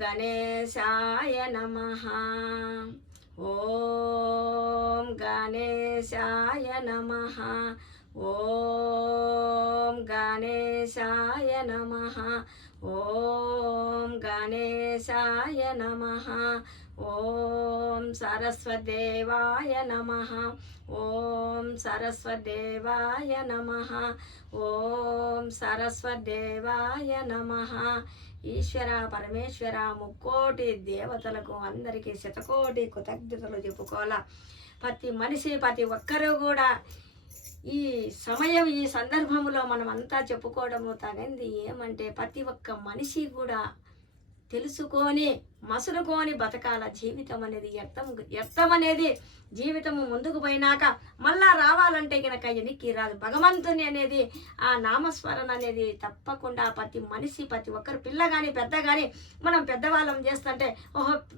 గణేశాయ నమః. ఓం గణేశాయ నమః. ఓం గణేశాయ నమః. ఓం గణేశాయ నమః. ఓం సరస్వదేవాయ నమః. ఓం సరస్వదేవాయ నమః. ఓం సరస్వదేవాయ నమః. ఈశ్వర పరమేశ్వర ముక్కోటి దేవతలకు అందరికీ శతకోటి కృతజ్ఞతలు చెప్పుకోవాలా. ప్రతి మనిషి ప్రతి ఒక్కరూ కూడా ఈ సమయం ఈ సందర్భంలో మనం అంతా చెప్పుకోవడము తగింది. ఏమంటే ప్రతి ఒక్క మనిషి కూడా తెలుసుకొని మసులుకొని బతకాల. జీవితం అనేది వ్యర్థం అనేది జీవితము ముందుకు పోయినాక మళ్ళా రావాలంటే కనుక ఎనికి రాదు. భగవంతుని అనేది ఆ నామస్మరణ అనేది తప్పకుండా ప్రతి మనిషి ప్రతి ఒక్కరు పిల్ల కానీ పెద్ద కానీ మనం పెద్దవాళ్ళం చేస్తుంటే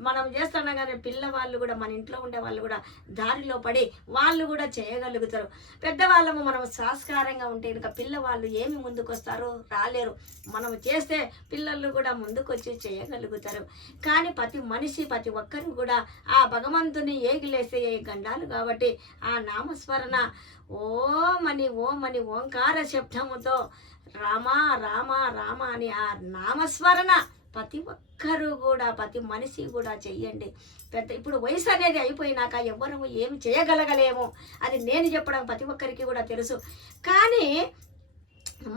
మనం చేస్తున్నాం కానీ పిల్లవాళ్ళు కూడా మన ఇంట్లో ఉండే వాళ్ళు కూడా దారిలో పడి వాళ్ళు కూడా చేయగలుగుతారు. పెద్దవాళ్ళము మనం సంస్కారంగా ఉంటే కనుక పిల్లవాళ్ళు ఏమి ముందుకు వస్తారో రాలేరు. మనం చేస్తే పిల్లలు కూడా ముందుకు వచ్చి చేయగలుగుతారు. కానీ ప్రతి మనిషి ప్రతి ఒక్కరు కూడా ఆ భగవంతుని ఏగిలేసే గండాలు కాబట్టి ఆ నామస్మరణ ఓమని ఓంకార శబ్దముతో రామ రామ రామ అని ఆ నామస్మరణ ప్రతి ఒక్కరు కూడా ప్రతి మనిషి కూడా చెయ్యండి. ఇప్పుడు వయసు అనేది అయిపోయినాక ఎవ్వరము ఏమి చేయగలగలేము అది నేను చెప్పడం ప్రతి ఒక్కరికి కూడా తెలుసు. కానీ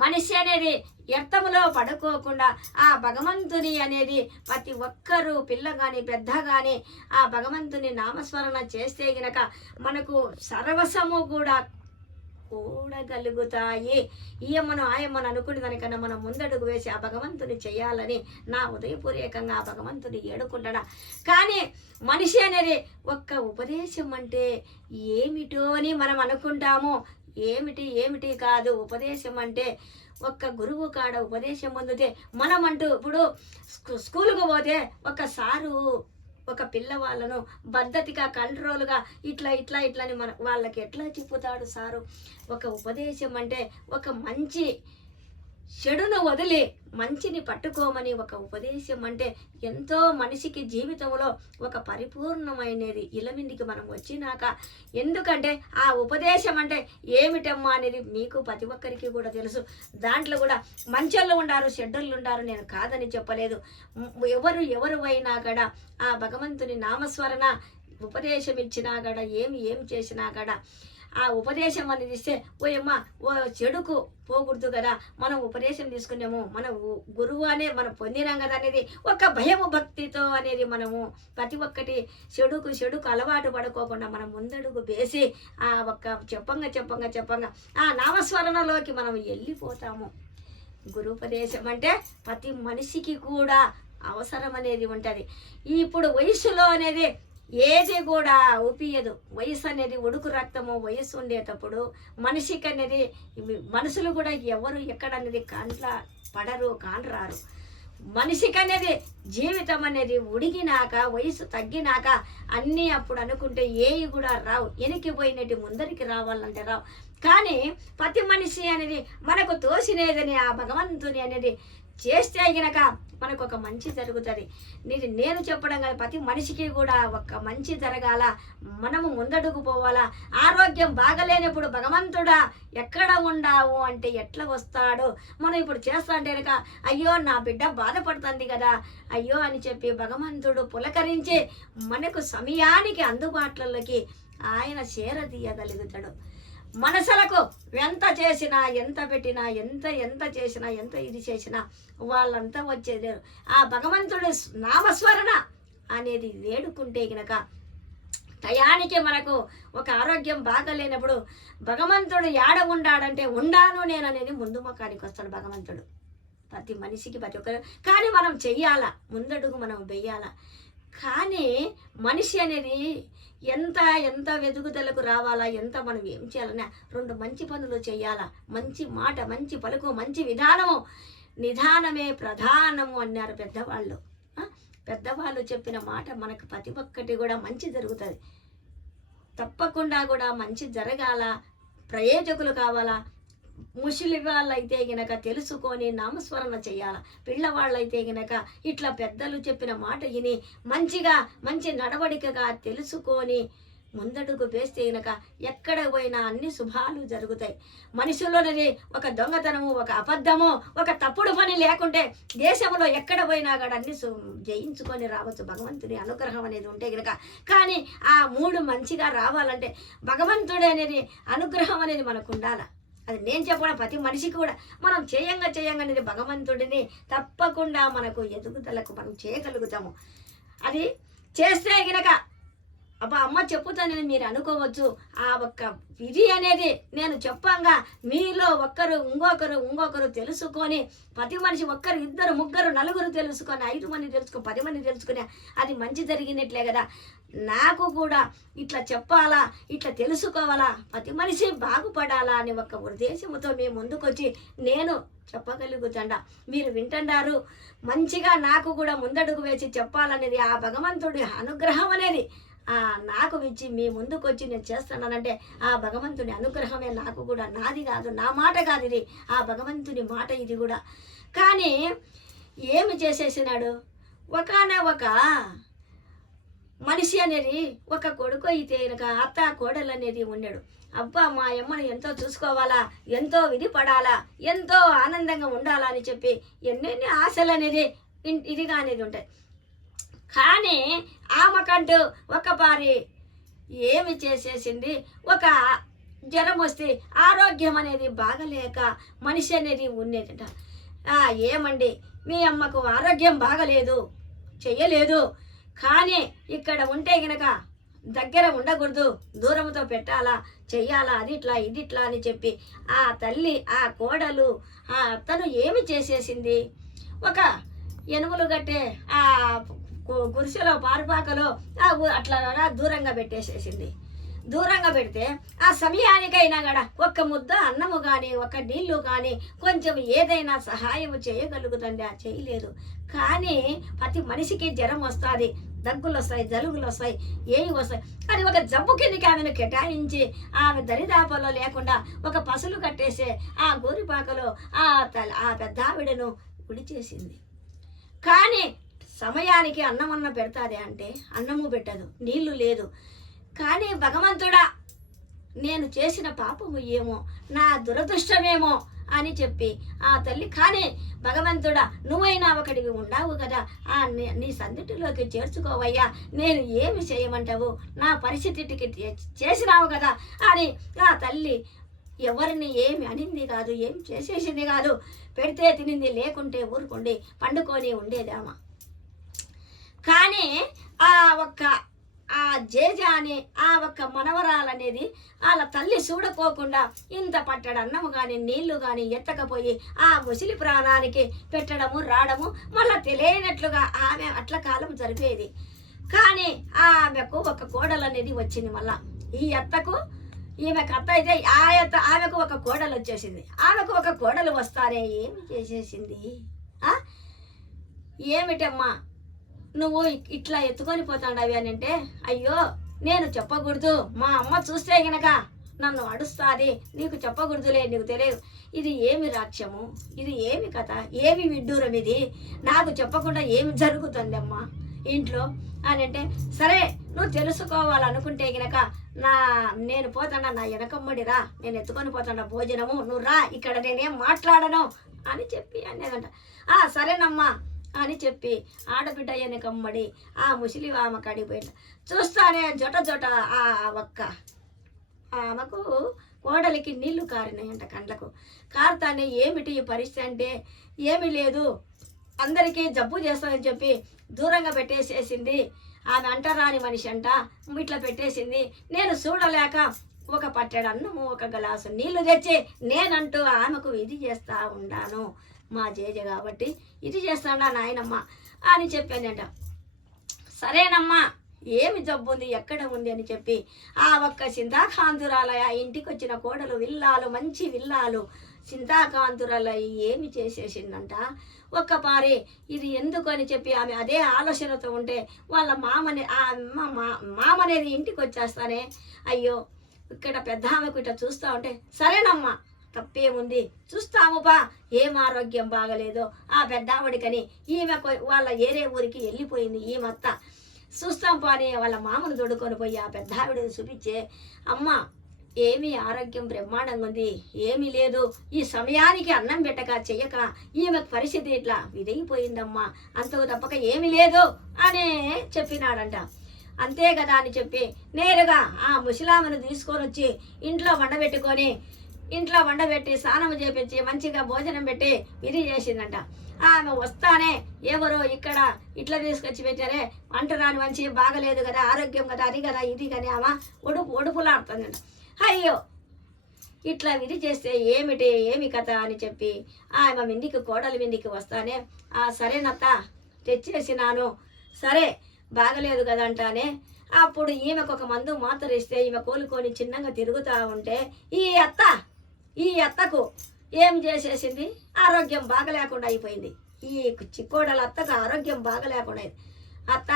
మనిషి అనేది వ్యర్థములో పడుకోకుండా ఆ భగవంతుని అనేది ప్రతి ఒక్కరూ పిల్ల కానీ పెద్ద కానీ ఆ భగవంతుని నామస్మరణ చేస్తే గనక మనకు సర్వసము కూడా కూడగలుగుతాయి. ఈయమ్మను ఆయమ్మను అనుకునే దానికన్నా మనం ముందడుగు వేసి ఆ భగవంతుని చేయాలని నా ఉదయపూర్వకంగా ఆ భగవంతుని ఏడుకుంటాడా. కానీ మనిషి అనేది ఒక్క ఉపదేశం అంటే ఏమిటో అని మనం అనుకుంటాము. ఏమిటి కాదు. ఉపదేశం అంటే ఒక్క గురువు కాడ ఉపదేశం పొందితే మనం అంటూ ఇప్పుడు స్కూల్కి పోతే ఒక సారు ఒక పిల్లవాళ్ళను పద్ధతిగా కంట్రోల్గా ఇట్లా అని మన వాళ్ళకి ఎట్లా చెప్పుతాడు సారు. ఒక ఉపదేశం అంటే ఒక మంచి చెడును వదిలి మంచిని పట్టుకోమని ఒక ఉపదేశం అంటే ఎంతో మనిషికి జీవితంలో ఒక పరిపూర్ణమైనది ఇలమిండికి మనం వచ్చినాక. ఎందుకంటే ఆ ఉపదేశం అంటే ఏమిటమ్మా అనేది మీకు ప్రతి ఒక్కరికి కూడా తెలుసు. దాంట్లో కూడా మంచోళ్ళు ఉండారు చెడ్డోళ్ళు ఉండారు, నేను కాదని చెప్పలేదు. ఎవరు అయినా కూడా ఆ భగవంతుని నామస్మరణ ఉపదేశం ఇచ్చినా కూడా ఏమి చేసినా కూడా ఆ ఉపదేశం అనేది ఇస్తే ఓయమ్మ చెడుకు పోకూడదు కదా, మనం ఉపదేశం తీసుకున్నాము మన గురువు అనే మనం పొందినాం కదా అనేది ఒక భయము భక్తితో అనేది మనము ప్రతి ఒక్కటి చెడుకు అలవాటు పడుకోకుండా మనం ముందడుగు వేసి ఆ ఒక్క చెప్పంగా ఆ నామస్మరణలోకి మనం వెళ్ళిపోతాము. గురుపదేశం అంటే ప్రతి మనిషికి కూడా అవసరం అనేది ఉంటుంది. ఇప్పుడు వయసులో అనేది ఏది కూడా ఊపియదు. వయసు అనేది ఉడుకు రక్తము. వయసు ఉండేటప్పుడు మనిషికి అనేది మనుషులు కూడా ఎవరు ఎక్కడ అనేది కానరారు. మనిషికి అనేది జీవితం అనేది ఉడిగినాక వయసు తగ్గినాక అన్నీ అప్పుడు అనుకుంటే ఏవి కూడా రావు. వెనక్కిపోయినట్టు ముందరికి రావాలంటే రావు. కానీ ప్రతి మనిషి అనేది మనకు తోసినేదని ఆ భగవంతుని అనేది చేస్తే గనక మనకు ఒక మంచి జరుగుతుంది. నేను చెప్పడం కాదు, ప్రతి మనిషికి కూడా ఒక మంచి జరగాల. మనము ముందడుగు పోవాలా. ఆరోగ్యం బాగలేనప్పుడు భగవంతుడా ఎక్కడ ఉండావు అంటే ఎట్లా వస్తాడు. మనం ఇప్పుడు చేస్తా అంటే కనుక అయ్యో నా బిడ్డ బాధపడుతుంది కదా అయ్యో అని చెప్పి భగవంతుడు పులకరించి మనకు సమయానికి అందుబాటులోకి ఆయన చేరదీయగలుగుతాడు. మనసులకు ఎంత చేసినా ఎంత పెట్టినా ఎంత చేసినా ఎంత ఇది చేసినా వాళ్ళంతా వచ్చేది ఆ భగవంతుడు నామస్మరణ అనేది వేడుకుంటే గనక టయానికి మనకు ఒక ఆరోగ్యం బాగలేనప్పుడు భగవంతుడు యాడ ఉండాడంటే ఉండాను నేను అనేది ముందు ముఖానికి వస్తాడు భగవంతుడు ప్రతి మనిషికి ప్రతి ఒక్కరు. కానీ మనం చెయ్యాలా, ముందడుగు మనం వెయ్యాలా. కానీ మనిషి అనేది ఎంత వెదుగుదలకు రావాలా, ఎంత మనం ఏం చేయాలన్నా రెండు మంచి పనులు చేయాలా. మంచి మాట, మంచి పలుకు, మంచి విధానము. నిదానమే ప్రధానము అన్నారు పెద్దవాళ్ళు. పెద్దవాళ్ళు చెప్పిన మాట మనకు ప్రతి ఒక్కటి కూడా మంచి జరుగుతుంది. తప్పకుండా కూడా మంచి జరగాల, ప్రయోజకులు కావాలా. ముసలి వాళ్ళైతే గినక తెలుసుకొని నామస్మరణ చేయాల. పిల్లవాళ్ళైతే గినక ఇట్లా పెద్దలు చెప్పిన మాట విని మంచిగా మంచి నడవడికగా తెలుసుకొని ముందడుగు వేస్తే గనక ఎక్కడ పోయినా అన్ని శుభాలు జరుగుతాయి. మనుషుల్లోనే ఒక దొంగతనము, ఒక అబద్ధము, ఒక తప్పుడు పని లేకుంటే దేశంలో ఎక్కడ పోయినా కూడా అన్ని జయించుకొని రావచ్చు భగవంతుని అనుగ్రహం అనేది ఉంటే గనక. కానీ ఆ మూడు మంచిగా రావాలంటే భగవంతుడి అనేది అనుగ్రహం అనేది మనకు ఉండాలి. అది నేను చెప్పడం ప్రతి మనిషికి కూడా మనం చేయంగా అనేది భగవంతుడిని తప్పకుండా మనకు ఎదుగుదలకు మనం చేయగలుగుతాము. అది చేస్తే గినక అబ్బా అమ్మ చెప్పుతానని మీరు అనుకోవచ్చు. ఆ ఒక్క విధి అనేది నేను చెప్పంగా మీలో ఇంకొకరు తెలుసుకొని ప్రతి మనిషి ఒక్కరు, ఇద్దరు, ముగ్గురు, నలుగురు తెలుసుకొని 5 మంది తెలుసుకొని 10 మంది తెలుసుకుని అది మంచి జరిగినట్లే కదా. నాకు కూడా ఇట్లా చెప్పాలా, ఇట్లా తెలుసుకోవాలా, ప్రతి మనిషి బాగుపడాలా అని ఒక ఉద్దేశంతో మీ ముందుకొచ్చి నేను చెప్పగలుగుతాండా. మీరు వింటున్నారు మంచిగా నాకు కూడా ముందడుగు వేసి చెప్పాలనేది ఆ భగవంతుడి అనుగ్రహం అనేది నాకు ఇచ్చి మీ ముందుకు వచ్చి నేను చేస్తున్నానంటే ఆ భగవంతుని అనుగ్రహమే నాకు కూడా. నాది కాదు, నా మాట కాదు, ఇది ఆ భగవంతుని మాట ఇది కూడా. కానీ ఏమి చేసేసినాడు, ఒక మనిషి అనేది ఒక కొడుకు అయితే అత్త కోడలు అనేది ఉన్నాడు. అబ్బా మా అమ్మని ఎంతో చూసుకోవాలా, ఎంతో విధి పడాలా, ఎంతో ఆనందంగా ఉండాలా అని చెప్పి ఎన్నెన్ని ఆశలు అనేది ఇదిగా అనేది ఉంటాయి. కానీ ఆమెకంటూ ఒక పారి ఏమి చేసేసింది, ఒక జ్వరం వస్తే ఆరోగ్యం అనేది బాగలేక మనిషి అనేది ఉండేదట. ఏమండి మీ అమ్మకు ఆరోగ్యం బాగలేదు, చెయ్యలేదు, కానీ ఇక్కడ ఉంటే గనక దగ్గర ఉండకూడదు, దూరంతో పెట్టాలా, చెయ్యాలా, అది ఇట్లా ఇది ఇట్లా అని చెప్పి ఆ తల్లి, ఆ కోడలు, ఆ అత్తను ఏమి చేసేసింది, ఒక ఎనుములు గట్టే ఆ గురిసెలో పారుపాకలో అట్లా దూరంగా పెట్టేసేసింది. దూరంగా పెడితే ఆ సమయానికైనా కూడా ఒక్క ముద్ద అన్నము కానీ, ఒక నీళ్లు కానీ, కొంచెం ఏదైనా సహాయం చేయగలుగుతుంది. చేయలేదు. కానీ ప్రతి మనిషికి జ్వరం వస్తుంది, దగ్గులు వస్తాయి, జలుబులు వస్తాయి, ఏవి వస్తాయి. కానీ ఒక జబ్బు కిందకి ఆమెను కేటాయించి ఆమె దరిదాపల్లో లేకుండా ఒక పసులు కట్టేసే ఆ గోరిపాకలో ఆ పెద్ద ఆవిడను విడిచేసింది. కానీ సమయానికి అన్నమన్న పెడతాది అంటే అన్నము పెట్టదు, నీళ్లు లేదు. కానీ భగవంతుడా నేను చేసిన పాపము ఏమో, నా దురదృష్టమేమో అని చెప్పి ఆ తల్లి, కానీ భగవంతుడా నువ్వైనా ఒకటివి ఉండావు కదా, నీ సందిటిలోకి చేర్చుకోవయ్యా, నేను ఏమి చేయమంటావు, నా పరిస్థితికి చేసినావు కదా అని ఆ తల్లి ఎవరిని ఏమి అనింది కాదు, ఏం చేసేసింది కాదు. పెడితే తినింది, లేకుంటే ఊరుకుండి పండుకొని ఉండేదామా. కానీ ఆ జేజ అనే ఆ ఒక్క మనవరాలనేది వాళ్ళ తల్లి చూడకోకుండా ఇంత పట్టడు అన్నము కానీ నీళ్లు కానీ ఎత్తకపోయి ఆ ముసిలి ప్రాణానికి పెట్టడము రావడము మళ్ళీ తెలియనట్లుగా ఆమె అట్ల కాలం జరిపేది. కానీ ఆమెకు ఒక కోడలు అనేది వచ్చింది. మళ్ళా ఈ అత్తకు, ఈమెకు అత్త అయితే ఆమెకు ఒక కోడలు వచ్చేసింది. ఆమెకు ఒక కోడలు వస్తానే ఏమి చేసేసింది, ఏమిటమ్మా నువ్వు ఇట్లా ఎత్తుకొని పోతాండవి అని అంటే, అయ్యో నేను చెప్పకూడదు, మా అమ్మ చూస్తే గనక నన్ను అడుస్తుంది, నీకు చెప్పకూడదులే, నీకు తెలియదు. ఇది ఏమి రాక్ష్యము, ఇది ఏమి కథ, ఏమి విడ్డూరం, ఇది నాకు చెప్పకుండా ఏమి జరుగుతుంది అమ్మా ఇంట్లో అని అంటే, సరే నువ్వు తెలుసుకోవాలనుకుంటే గనక నేను పోతాడా, నా వెనకమ్మడిరా, నేను ఎత్తుకొని పోతాడా భోజనము, నువ్వు రా, ఇక్కడ నేనేం మాట్లాడను అని చెప్పి అనేదంట. సరేనమ్మా అని చెప్పి ఆడబిడ్డ వెనకమ్మడి ఆ ముసిలి ఆమె కడిపోయిన చూస్తానే జొట ఆమెకు కోడలికి నీళ్లు కారినాయంట కండ్లకు. కారుతానే ఏమిటి ఈ పరిస్థితి అంటే, ఏమీ లేదు, అందరికీ జబ్బు చేస్తానని చెప్పి దూరంగా పెట్టేసేసింది. ఆమె అంటరాని మనిషి అంట, ఇట్లా పెట్టేసింది. నేను చూడలేక ఒక పట్టెడు అన్నము, ఒక గ్లాసు నీళ్లు తెచ్చి నేనంటూ ఆమెకు ఇది చేస్తా ఉండాను, మా జేజ కాబట్టి ఇది చేస్తాడా నాయనమ్మ అని చెప్పానంట. సరేనమ్మా ఏమి జబ్బు ఉంది, ఎక్కడ ఉంది అని చెప్పి ఆ ఒక్క సింతాకాంతురాల ఇంటికి వచ్చిన కోడలు విల్లాలు, మంచి విల్లాలు సింతాకాంతురాల ఏమి చేసేసిందంట. ఒక్క పారి ఇది ఎందుకు అని చెప్పి ఆమె అదే ఆలోచనతో ఉంటే వాళ్ళ మామనేది ఇంటికి వచ్చేస్తానే, అయ్యో ఇక్కడ పెద్ద ఆమెకు ఇట్లా చూస్తూ ఉంటే, సరేనమ్మా తప్పేముంది, చూస్తాము బా, ఏం ఆరోగ్యం బాగలేదో ఆ పెద్దావిడికని ఈమె వాళ్ళ ఏరే ఊరికి వెళ్ళిపోయింది ఈ అత్త. చూస్తాం పాని వాళ్ళ మామను తొడుకొని పోయి ఆ పెద్దావిడిని చూపించే, అమ్మ ఏమీ ఆరోగ్యం బ్రహ్మాండంగా ఉంది, ఏమీ లేదు, ఈ సమయానికి అన్నం పెట్టక చెయ్యక ఈమె పరిస్థితి ఇట్లా విరిగిపోయిందమ్మా, అంతకు తప్పక ఏమీ లేదు అనే చెప్పినాడంట. అంతే కదా అని చెప్పి నేరుగా ఆ ముసలామను తీసుకొని వచ్చి ఇంట్లో వండబెట్టి స్నానం చేపించి మంచిగా భోజనం పెట్టి విరి చేసిందంట. ఆమె వస్తానే ఎవరో ఇక్కడ ఇట్లా తీసుకొచ్చి పెట్టారే, అంటరాని మంచి బాగలేదు కదా, ఆరోగ్యం కదా, అది కదా ఇది కానీ ఆమె ఒడుపులాడుతుందంట. అయ్యో ఇట్లా విధి చేస్తే ఏమి కథ అని చెప్పి ఆమె మిందికి కోడలి మిందికి వస్తానే, సరేనత్త తెచ్చేసినాను, సరే బాగలేదు కదా అంటానే. అప్పుడు ఈమెకు ఒక మందు మాత్ర ఇస్తే ఈమె కోలుకొని చిన్నగా తిరుగుతూ ఉంటే ఈ అత్తకు ఏం చేసేసింది, ఆరోగ్యం బాగలేకుండా అయిపోయింది. ఈ చిక్కోడల అత్తకు ఆరోగ్యం బాగలేకుండా అయింది. అత్త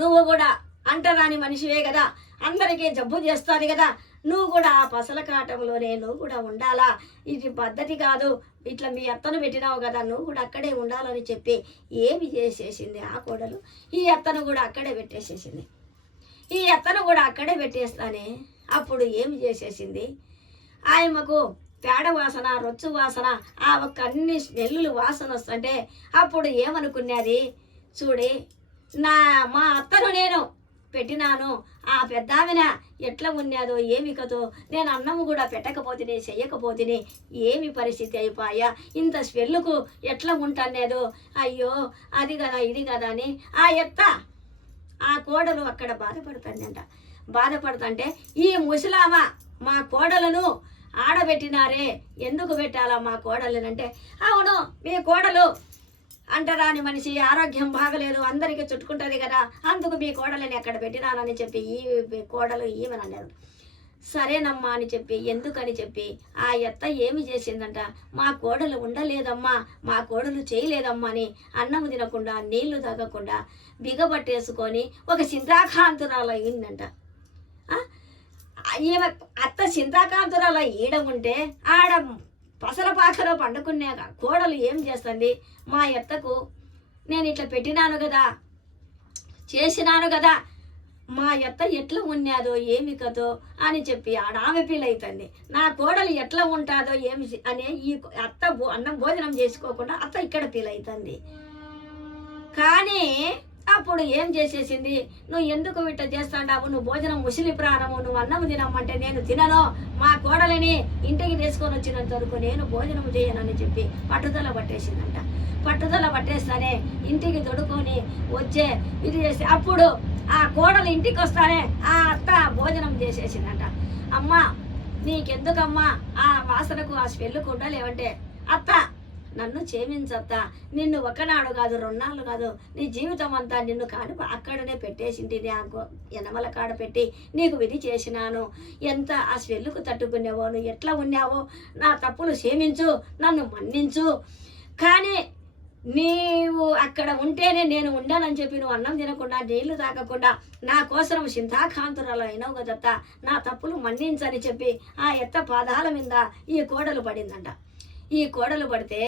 నువ్వు కూడా అంటరాని మనిషివే కదా, అందరికీ జబ్బు చేస్తుంది కదా, నువ్వు కూడా ఆ పసల కాటంలోనే నువ్వు కూడా ఉండాలా, ఇది పద్ధతి కాదు, ఇట్లా మీ అత్తను పెట్టినావు కదా, నువ్వు కూడా అక్కడే ఉండాలని చెప్పి ఏమి చేసేసింది ఆ కోడలు, ఈ అత్తను కూడా అక్కడే పెట్టేసేసింది. ఈ అత్తను కూడా అక్కడే పెట్టేస్తానే అప్పుడు ఏమి చేసేసింది, ఆయమ్మకు పేడ వాసన, రొచ్చు వాసన, ఆ ఒక్క అన్ని స్మెల్లులు వాసన వస్తుంటే అప్పుడు ఏమనుకున్నది, చూడి మా అత్తను నేను పెట్టినాను, ఆ పెద్దావిన ఎట్లా ఉన్నదో ఏమి కదో, నేను అన్నము కూడా పెట్టకపోతేనే చెయ్యకపోతేనే ఏమి పరిస్థితి అయిపోయా, ఇంత స్మెల్లుకు ఎట్లా ఉంటానేదో, అయ్యో అది కదా ఇది కదా అని ఆ కోడలు అక్కడ బాధపడుతుంటే ఈ ముసలామ మా కోడలను ఆడబెట్టినారే, ఎందుకు పెట్టాలా మా కోడలనంటే, అవును మీ కోడలు అంటరాని మనిషి, ఆరోగ్యం బాగలేదు, అందరికీ చుట్టుకుంటుంది కదా, అందుకు మీ కోడలని అక్కడ పెట్టినానని చెప్పి ఈ కోడలు ఈమెను అన్నారు. సరేనమ్మా అని చెప్పి ఎందుకని చెప్పి ఆ అత్త ఏమి చేసిందంట, మా కోడలు ఉండలేదమ్మా, మా కోడలు చేయలేదమ్మా అని అన్నము తినకుండా నీళ్లు తాగకుండా బిగబట్టేసుకొని ఒక చింతాకాంతురాలు అయిందంట. ఈమె అత్త చింతాకాంతురాలు ఈయడం ఉంటే ఆడ పసల పాకలో పండుకున్నాక కోడలు ఏం చేస్తుంది, మా అత్తకు నేను ఇట్లా పెట్టినాను కదా, చేసినాను కదా, మా అత్త ఎట్లా ఉన్నాదో ఏమి కదో అని చెప్పి ఆమె ఫీల్ అవుతుంది, నా కోడలు ఎట్లా ఉంటుందో ఏమి అనే ఈ అత్త అన్నం భోజనం చేసుకోకుండా అత్త ఇక్కడ ఫీల్ అవుతుంది. కానీ అప్పుడు ఏం చేసేసింది, నువ్వు ఎందుకు ఇట్లా చేస్తాండావు, నువ్వు భోజనం ముసిలి ప్రాణము, నువ్వు అన్నం తినమ్మంటే నేను తినను, మా కోడలని ఇంటికి తీసుకొని వచ్చినంత వరకు నేను భోజనం చేయనని చెప్పి పట్టుదల పట్టేసిందంట. పట్టుదల పట్టేస్తానే ఇంటికి తొడుకొని వచ్చే ఇది చేసి అప్పుడు ఆ కోడలు ఇంటికి వస్తానే ఆ అత్త భోజనం చేసేసిందంట. అమ్మా నీకెందుకమ్మా ఆ వాసనకు ఆ స్మెల్లుకు ఉండలేవంటే, అత్త నన్ను క్షమించత్తా, నిన్ను ఒకనాడు కాదు 2 నాళ్ళు కాదు నీ జీవితం అంతా నిన్ను కాడు అక్కడనే పెట్టేసింది, నాకు ఎనమల కాడ పెట్టి నీకు విధి చేసినాను, ఎంత ఆ స్మెల్లుకు తట్టుకునేవో, నువ్వు ఎట్లా ఉన్నావో నా తప్పులు క్షమించు, నన్ను మన్నించు, కానీ నీవు అక్కడ ఉంటేనే నేను ఉండాలని చెప్పి నువ్వు అన్నం తినకుండా నీళ్లు తాగకుండా నా కోసం సింధాకాంతురాలు అయినావు కదత్త, నా తప్పులు మన్నించని చెప్పి ఆ ఎత్త పాదాల మీద ఈ కోడలు పడిందంట. ఈ కోడలు పడితే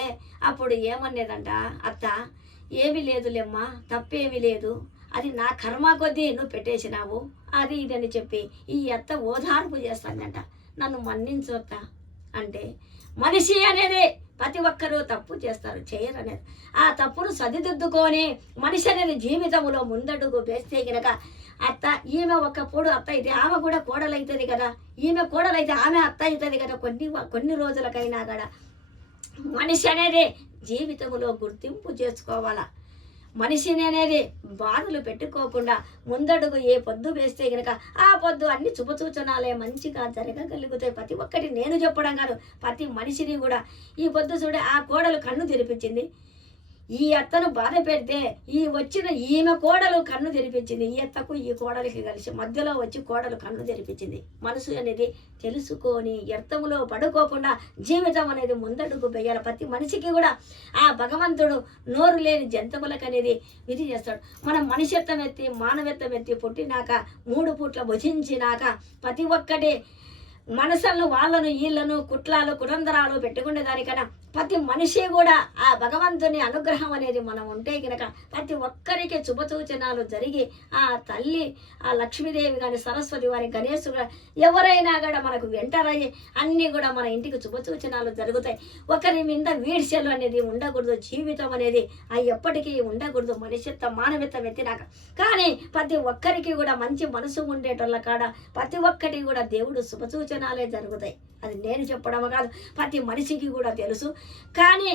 అప్పుడు ఏమనేదంట అత్త, ఏమీ లేదులేమ్మా, తప్పేమీ లేదు, అది నా కర్మ కొద్దీ నువ్వు పెట్టేసినావు, అది ఇదని చెప్పి ఈ అత్త ఓదార్పు చేస్తానంట, నన్ను మన్నించు అత్త అంటే. మనిషి అనేది ప్రతి ఒక్కరూ తప్పు చేస్తారు, చేయరనేది ఆ తప్పును సరిదిద్దుకొని మనిషి అనేది జీవితంలో ముందడుగు వేస్తే గనక అత్త ఈమె ఒకప్పుడు అత్త అయితే ఆమె కూడా కోడలు అవుతుంది కదా, ఈమె కోడలైతే ఆమె అత్త అవుతుంది కదా, కొన్ని రోజులకైనా కూడా మనిషి అనేది జీవితంలో గుర్తింపు చేసుకోవాలా. మనిషిని అనేది బాధలు పెట్టుకోకుండా ముందడుగు ఏ పొద్దు వేస్తే గనక ఆ పొద్దు అన్ని శుభసూచనాలే మంచిగా జరగగలుగుతాయి. ప్రతి ఒక్కటి నేను చెప్పడం కాదు, ప్రతి మనిషిని కూడా ఈ పొద్దు చూడే ఆ కోడలు కన్ను తెరిపించింది, ఈ అత్తను బాధ పెడితే ఈ వచ్చిన ఈమె కోడలు కన్ను తెరిపించింది, ఈ అత్తకు ఈ కోడలికి కలిసి మధ్యలో వచ్చి కోడలు కన్ను తెరిపించింది. మనసు అనేది తెలుసుకొని వ్యర్థములో పడుకోకుండా జీవితం అనేది ముందడుగు వేయాలి. ప్రతి మనిషికి కూడా ఆ భగవంతుడు నోరు లేని జంతువులకు అనేది విధి చేస్తాడు. మనం మనిషత్వం ఎత్తి మానవత్వం ఎత్తి పుట్టినాక 3 పూట్ల భుజించినాక ప్రతి ఒక్కటి మనసులను వాళ్ళను వీళ్ళను కుట్లాలు కుటందరాలు పెట్టుకునే దానికన్నా ప్రతి మనిషి కూడా ఆ భగవంతుని అనుగ్రహం అనేది మనం ఉంటే కనుక ప్రతి ఒక్కరికి శుభసూచనాలు జరిగి ఆ తల్లి ఆ లక్ష్మీదేవి కానీ సరస్వతి వారి గణేశుడు ఎవరైనా కూడా మనకు వెంటరయ్యి అన్నీ కూడా మన ఇంటికి శుభసూచనాలు జరుగుతాయి. ఒకరి మీద వీడ్చలు అనేది ఉండకూడదు. జీవితం అనేది ఎప్పటికీ ఉండకూడదు. మనిషిత్వం మానవత్వం ఎత్తినాక కానీ ప్రతి ఒక్కరికి కూడా మంచి మనసు ఉండేటోళ్ళ కాడ ప్రతి ఒక్కటి కూడా దేవుడు శుభసూచనాలే జరుగుతాయి. అది నేను చెప్పడం కాదు, ప్రతి మనిషికి కూడా తెలుసు. కానీ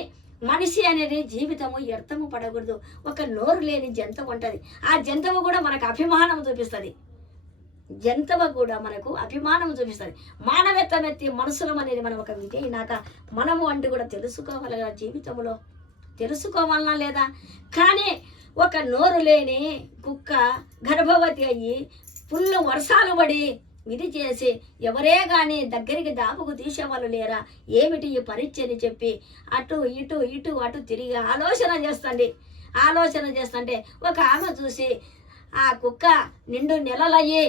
మనిషి అనేది జీవితము వ్యర్థము పడకూడదు. ఒక నోరు లేని జంతువు ఉంటుంది. ఆ జంతువు కూడా మనకు అభిమానం చూపిస్తుంది. జంతువు కూడా మనకు అభిమానం చూపిస్తుంది. మానవత్వం ఎత్తి మనసులం అనేది మనం ఒక విజయినాక మనము అంటూ కూడా తెలుసుకోవాలి కదా, జీవితంలో తెలుసుకోవాలన్నా లేదా. కానీ ఒక నోరు లేని కుక్క గర్భవతి అయ్యి ఫుల్ వర్షాలు పడి ఇది చేసి ఎవరే కానీ దగ్గరికి దాపుకు తీసేవాళ్ళు లేరా, ఏమిటి ఈ పరీక్ష అని చెప్పి అటు ఇటు ఇటు అటు తిరిగి ఆలోచన చేస్తుంటే ఒక ఆమె చూసి ఆ కుక్క నిండు నెలలయ్యి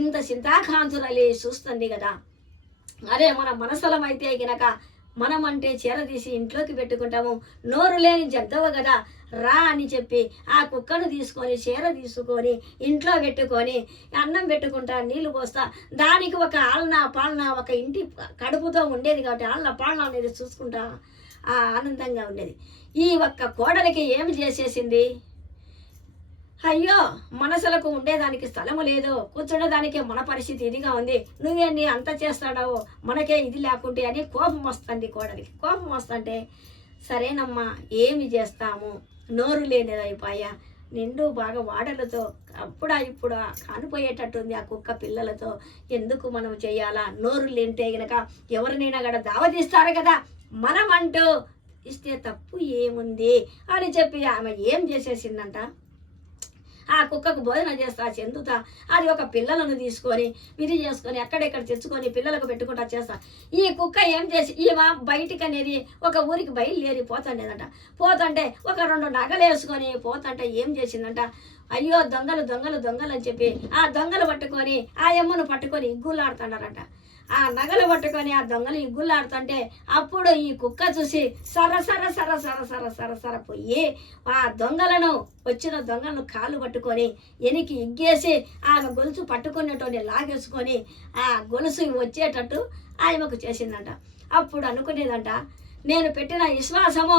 ఇంత చింతాకాంతులయ్యి చూస్తుంది కదా. అరే మన మనసలం అయితే గనక మనం అంటే చీర తీసి ఇంట్లోకి పెట్టుకుంటాము, నోరు లేని జంతువు కదా రా అని చెప్పి ఆ కుక్కను తీసుకొని చీర తీసుకొని ఇంట్లో పెట్టుకొని అన్నం పెట్టుకుంటా, నీళ్లు పోస్తా, దానికి ఒక ఆలన పాలన ఒక ఇంటి కడుపుతో ఉండేది కాబట్టి ఆలన పాలన అనేది చూసుకుంటా ఆనందంగా ఉండేది. ఈ ఒక్క కోడలికి ఏమి చేసేసింది, అయ్యో మనసులకు ఉండేదానికి స్థలము లేదు, కూర్చునేదానికే మన పరిస్థితి ఇదిగా ఉంది, నువ్వేంటి అంత చేస్తాడావో మనకే ఇది లేకుంటే అని కోపం వస్తుంది కోడలికి. కోపం వస్తుంటే సరేనమ్మా ఏమి చేస్తాము, నోరు లేనిదైపోయా, నిండు బాగా వాడలతో ఇప్పుడు కానిపోయేటట్టుంది ఆ కుక్క పిల్లలతో, ఎందుకు మనం చేయాలా, నోరు లేంటే గనక ఎవరినైనా కూడా దావతీస్తారు కదా, మనం అంటూ ఇస్తే తప్పు ఏముంది అని చెప్పి ఆమె ఏం చేసేసిందంట, ఆ కుక్కకు భోజన చేస్తా చెందుతా అది ఒక పిల్లలను తీసుకొని విధి చేసుకొని ఎక్కడెక్కడ తెచ్చుకొని పిల్లలకు పెట్టుకుంటా చేస్తా. ఈ కుక్క ఏం చేసి ఈమె బయటికి అనేది ఒక ఊరికి బయలుదేరి పోతుండేదంట. పోతుంటే ఒక 2 నగలు వేసుకొని పోతుంటే ఏం చేసిందంట, అయ్యో దొంగలు అని చెప్పి ఆ దొంగలు పట్టుకొని ఆ ఎమ్మను పట్టుకొని ఇగ్గులాడుతున్నారంట. ఆ నగలు పట్టుకొని ఆ దొంగలు ఇగ్గులాడుతుంటే అప్పుడు ఈ కుక్క చూసి సర పోయి ఆ వచ్చిన దొంగలను కాళ్ళు పట్టుకొని ఎనికి ఇగ్గేసి ఆమె గొలుసు పట్టుకున్నటువంటి లాగేసుకొని ఆ గొలుసు వచ్చేటట్టు ఆమెకు చేసిందంట. అప్పుడు అనుకునేదంట, నేను పెట్టిన విశ్వాసము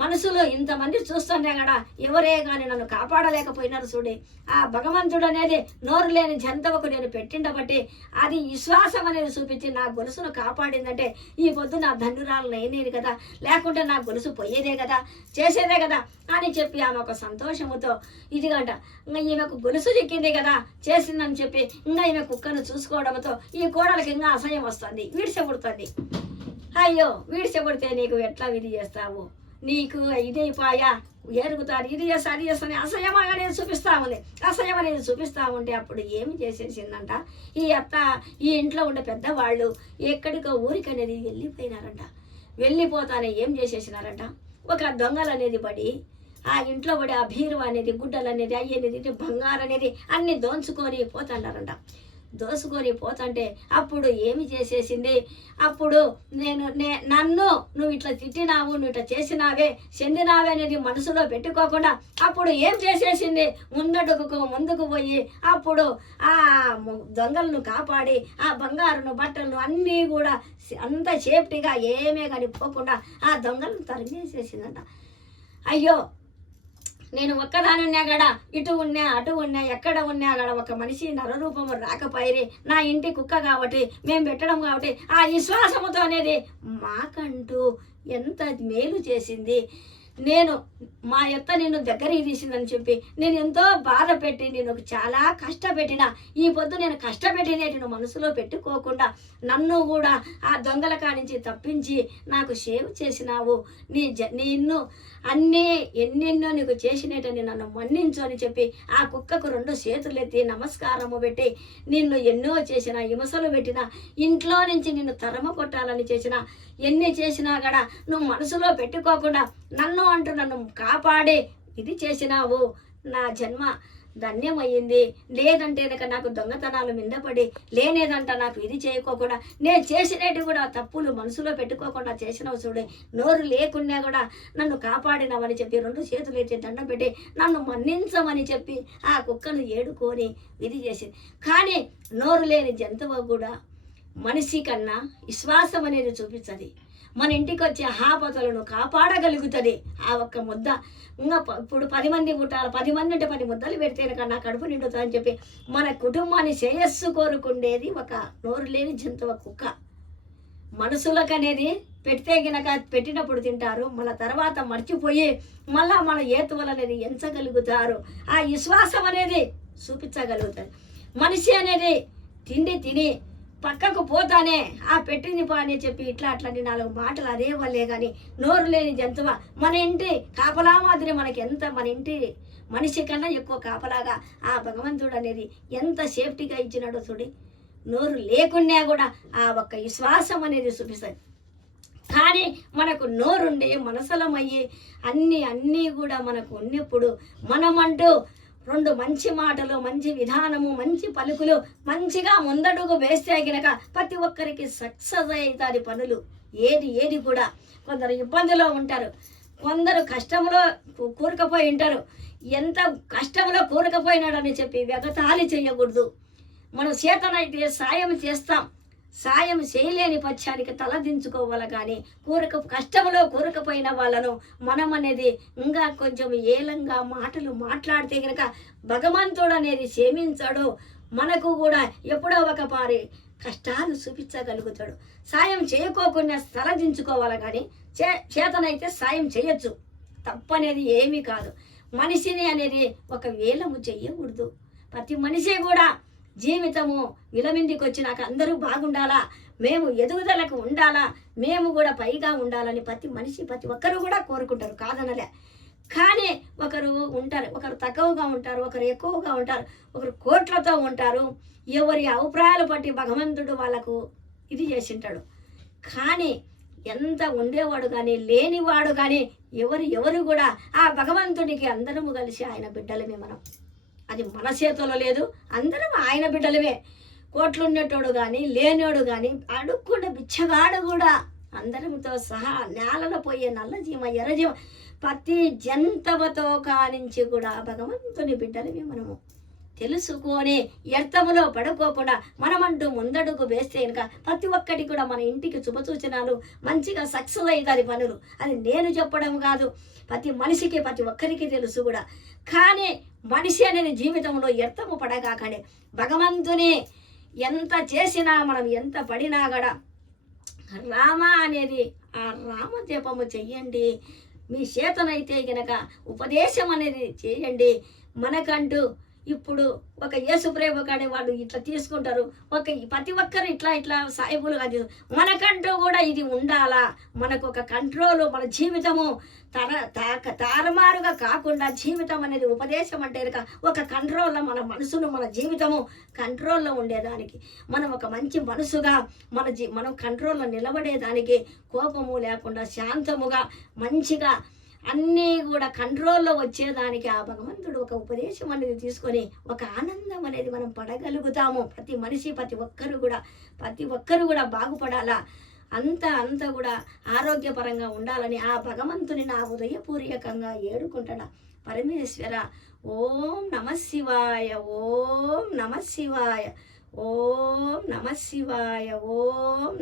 మనసులో ఇంతమంది చూస్తుండే కదా ఎవరే కానీ నన్ను కాపాడలేకపోయినారు చూడే, ఆ భగవంతుడు అనేది నోరు లేని జంతువుకు నేను పెట్టిండబట్టి అది విశ్వాసం అనేది చూపించి నా గొలుసును కాపాడిందంటే ఈ పొద్దు నా ధన్యురాలు నేనేది కదా, లేకుంటే నా గొలుసు పోయేదే కదా, చేసేదే కదా అని చెప్పి ఆమె ఒక సంతోషముతో ఇదిగంట ఇంకా ఈమెకు గొలుసు చిక్కింది కదా చేసిందని చెప్పి ఇంకా ఈమె కుక్కను చూసుకోవడంతో ఈ కోడలకి ఇంకా అసహ్యం వస్తుంది, వీడిసెబుడుతుంది. అయ్యో వీడిసెబుడితే నీకు ఎట్లా విధి చేస్తావు, నీకు ఇదైపోయా ఎరుగుతారు, ఇది చేస్తా అది చేస్తాను అసహ్యం అనేది చూపిస్తా ఉంటే అప్పుడు ఏమి చేసేసిందంట, ఈ అత్త ఈ ఇంట్లో ఉండే పెద్దవాళ్ళు ఎక్కడికో ఊరికి అనేది వెళ్ళిపోతానే ఏం చేసేసినారంట, ఒక దొంగలు అనేది పడి ఆ ఇంట్లో పడి ఆ బీరువా అనేది గుడ్డలు అనేది అయ్యేది బంగారం అనేది అన్ని దోసుకొని పోతుంటే అప్పుడు ఏమి చేసేసింది, అప్పుడు నన్ను నువ్వు ఇట్లా తిట్టినావు, నువ్వు ఇట్లా చేసినావే చెందినావే అనేది మనసులో పెట్టుకోకుండా అప్పుడు ఏం చేసేసింది, ముందుకు పోయి అప్పుడు ఆ దొంగలను కాపాడి ఆ బంగారును బట్టలను అన్నీ కూడా అంత సేఫ్టీగా ఏమే కానీ పోకుండా ఆ దొంగలను తరిమేసేసిందంట. అయ్యో నేను ఒక్కదాని ఉన్నా గడ ఇటు ఉన్నా అటు ఉన్నా ఎక్కడ ఉన్నా గడ ఒక మనిషి నరరూపము రాకపోయి నా ఇంటి కుక్క కాబట్టి మేము పెట్టడం కాబట్టి ఆ విశ్వాసముతో అనేది మాకంటూ ఎంత మేలు చేసింది, నేను మా యొక్క నిన్ను దగ్గరికి తీసిందని చెప్పి నేను ఎంతో బాధ పెట్టి నేను చాలా కష్టపెట్టిన ఈ పొద్దు నేను కష్టపెట్టిన మనసులో పెట్టుకోకుండా కూడా ఆ దొంగల కానించి తప్పించి నాకు సేవ్ చేసినావు, నిన్ను అన్నీ ఎన్నెన్నో నీకు చేసినట్టని నన్ను మన్నించు అని చెప్పి ఆ కుక్కకు 2 చేతులెత్తి నమస్కారము పెట్టి నిన్ను ఎన్నో చేసిన హింసలు పెట్టిన ఇంట్లో నుంచి నిన్ను తరమ కొట్టాలని చేసిన ఎన్ని చేసినా కూడా నువ్వు మనసులో పెట్టుకోకుండా నన్ను కాపాడి ఇది చేసినావు, నా జన్మ ధన్యమయ్యింది. లేదంటే కనుక నాకు దొంగతనాలు మిందపడి, లేనేదంట నాకు ఇది చేయకోకుండా, నేను చేసినట్టు కూడా తప్పులు మనసులో పెట్టుకోకుండా చేసినవు చూడే, నోరు లేకున్నా కూడా నన్ను కాపాడినవని చెప్పి 2 చేతులు ఎత్తి దండం పెట్టి నన్ను మన్నించమని చెప్పి ఆ కుక్కను ఏడుకొని ఇది చేసింది. కానీ నోరు లేని జంతువు కూడా మనిషి కన్నా విశ్వాసం అనేది చూపించది. మన ఇంటికి వచ్చే ఆపదలను కాపాడగలుగుతుంది ఆ ఒక్క ముద్ద. ఇంకా ఇప్పుడు 10 మంది పుట్టాలి, 10 మంది అంటే 10 ముద్దలు పెడితేనే కన్నా కడుపు నిండుతుంది అని చెప్పి మన కుటుంబాన్ని శ్రేయస్సు కోరుకుండేది ఒక నోరు లేని జంతువు కుక్క. మనుషులకు అనేది పెడితే గినక పెట్టినప్పుడు తింటారు, మళ్ళీ తర్వాత మర్చిపోయి మళ్ళా మన ఏతువలు అనేది ఎంచగలుగుతారు. ఆ విశ్వాసం అనేది చూపించగలుగుతుంది. మనిషి అనేది తిండి తిని పక్కకు పోతానే ఆ పెట్టింది పా అని చెప్పి ఇట్లా అట్లాంటి 4 మాటలు అదే వల్లే కానీ నోరు లేని జంతువు మన ఇంటి కాపలా మాదిరి మనకి ఎంత, మన ఇంటి మనిషి కన్నా ఎక్కువ కాపలాగా ఆ భగవంతుడు అనేది ఎంత సేఫ్టీగా ఇచ్చినాడో చూడి. నోరు లేకున్నా కూడా ఆ ఒక్క విశ్వాసం అనేది చూపిస్తుంది. కానీ మనకు నోరుండి మనసలమయ్యి అన్నీ కూడా మనకు ఉన్నప్పుడు మనమంటూ 2 మంచి మాటలు, మంచి విధానము, మంచి పలుకులు మంచిగా ముందడుగు వేస్తే గినక ప్రతి ఒక్కరికి సక్సెస్ అవుతుంది పనులు. ఏది కూడా కొందరు ఇబ్బందిలో ఉంటారు, కొందరు కష్టంలో కూరుకుపోయి ఉంటారు. ఎంత కష్టంలో కూరుకుపోయినాడని చెప్పి వెగతాళి చేయకూడదు. మనం చేతనైతే సాయం చేస్తాం, సాయం చేయలేని పక్షానికి తలదించుకోవాలి. కానీ కష్టంలో కూరకపోయిన వాళ్ళను మనం అనేది ఇంకా కొంచెం ఏలంగా మాటలు మాట్లాడితే కనుక భగవంతుడు అనేది క్షమించాడు. మనకు కూడా ఎప్పుడో ఒక పారి కష్టాలు చూపించగలుగుతాడు. సాయం చేయకోకుండా తలదించుకోవాలి. కానీ చేతనైతే సాయం చేయొచ్చు, తప్పనేది ఏమీ కాదు. మనిషిని అనేది ఒక వేలము చెయ్యకూడదు. ప్రతి మనిషి కూడా జీవితము విలమిందికి వచ్చినాక అందరూ బాగుండాలా, మేము ఎదుగుదలకు ఉండాలా, మేము కూడా పైగా ఉండాలని ప్రతి మనిషి ప్రతి ఒక్కరు కూడా కోరుకుంటారు, కాదనలే. కానీ ఒకరు ఉంటారు, ఒకరు తక్కువగా ఉంటారు, ఒకరు ఎక్కువగా ఉంటారు, ఒకరు కోట్లతో ఉంటారు. ఎవరి అభిప్రాయాలు బట్టి భగవంతుడు వాళ్ళకు ఇది చేసింటాడు. కానీ ఎంత ఉండేవాడు కానీ లేనివాడు కానీ ఎవరు కూడా ఆ భగవంతుడికి అందరము కలిసి ఆయన బిడ్డలమే. మనం అది మన చేతిలో లేదు, అందరం ఆయన బిడ్డలమే. కోట్లు ఉన్నటోడు కానీ లేనివాడు కానీ అడుక్కుండా బిచ్చగాడు కూడా అందరితో సహా నేలలో పోయే నల్లజీమ ఎర్రజీమ ప్రతి జంతువుతో కానించి కూడా భగవంతుని బిడ్డలమే మనము. తెలుసుకొని వ్యర్థములో పడుకోకుండా మనమంటూ ముందడుగు వేస్తే కనుక ప్రతి ఒక్కటి కూడా మన ఇంటికి శుభసూచనలు మంచిగా సక్సెస్ అవుతుంది పనులు. అది నేను చెప్పడం కాదు, ప్రతి మనిషికి ప్రతి ఒక్కరికి తెలుసు కూడా. కానీ మనిషి అనేది జీవితంలో వ్యర్థము పడగాకనే భగవంతుని ఎంత చేసినా మనం ఎంత పడినా కూడా రామ అనేది ఆ రామజపము చెయ్యండి. మీ చేతనైతే గనక ఉపదేశం అనేది చేయండి. మనకంటూ ఇప్పుడు ఒక యేసుప్రేమ కానీ వాళ్ళు ఇట్లా తీసుకుంటారు, ప్రతి ఒక్కరు ఇట్లా సాయిబులుగా మనకంటూ కూడా ఇది ఉండాలా. మనకు ఒక కంట్రోల్, మన జీవితము తారుమారుగా కాకుండా జీవితం అనేది ఉపదేశం అంటే ఒక కంట్రోల్లో మన మనసును మన జీవితము కంట్రోల్లో ఉండేదానికి, మనం ఒక మంచి మనసుగా మనం కంట్రోల్లో నిలబడేదానికి, కోపము లేకుండా శాంతముగా మంచిగా అన్నీ కూడా కంట్రోల్లో వచ్చేదానికి ఆ భగవంతుడు ఒక ఉపదేశం అనేది తీసుకొని ఒక ఆనందం అనేది మనం పడగలుగుతాము. ప్రతి మనిషి ప్రతి ఒక్కరు కూడా బాగుపడాలా, అంత కూడా ఆరోగ్యపరంగా ఉండాలని ఆ భగవంతుని నా హృదయపూర్వకంగా ఏడుకుంటాడా. పరమేశ్వర ఓం నమః శివాయ, ఓం నమః శివాయ, ఓం నమః శివాయ, ఓం